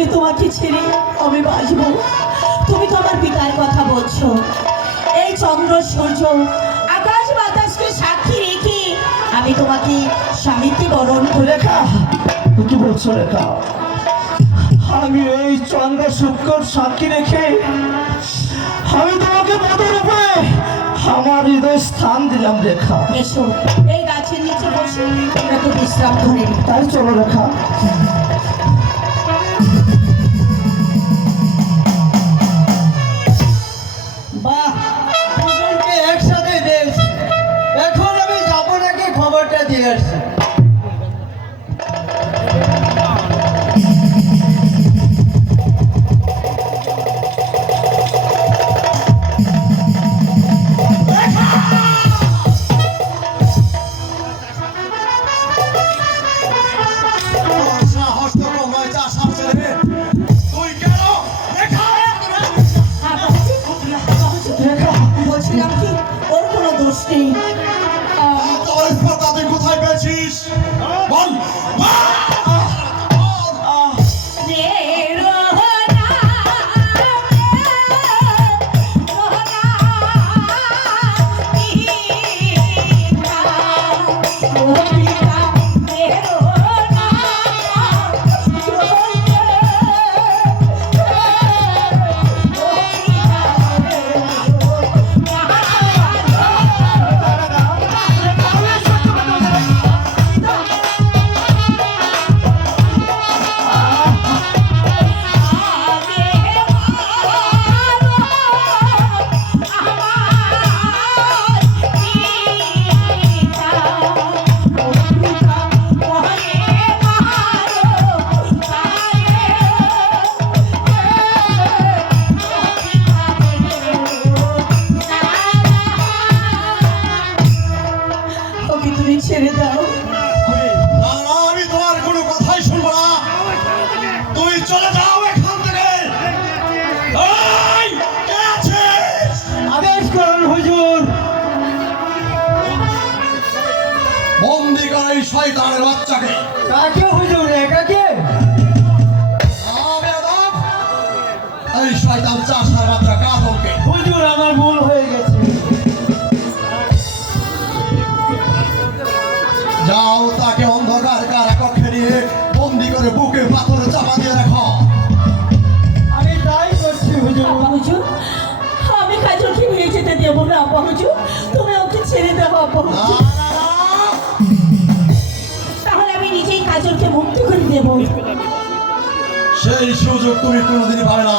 আমি তোমাকে ছেড়ে আমি বাঁচবো। তুমি তোমার পিতার কথা বলছো। এই চন্দ্র সূর্য আকাশ বাতাসকে সাক্ষী রেখে আমি তোমাকে স্বামীকে বরণ করে কি বলছো রেখা আমি এই চন্দ্র শুক্র সাক্ষী রেখে আমি তোমাকে মধুরূপে আমার হৃদয় স্থান দিলাম রেখা এসো এই গাছের নিচে বসে আমরা তো বিশ্রাম করে তাই চলো রেখা কোনো ওকে তুমি ছেড়ে দাও। আমি তোমার কোনো কথাই শুনব না। তুই চলে যাও এখান থেকে? আদেশ করুন হুজুর। বন্দি কর এই শয়তানের বাচ্চাকে। কাকে হুজুর একাকে? আমি আদম এই শয়তান চাষার হুজুর তুমি ওকে ছেড়ে দেবো না। তাহলে আমি নিজেই কাজলকে মুক্তি করে দেবো। সেই সুযোগ তুমি কোনোদিনই পাবে না।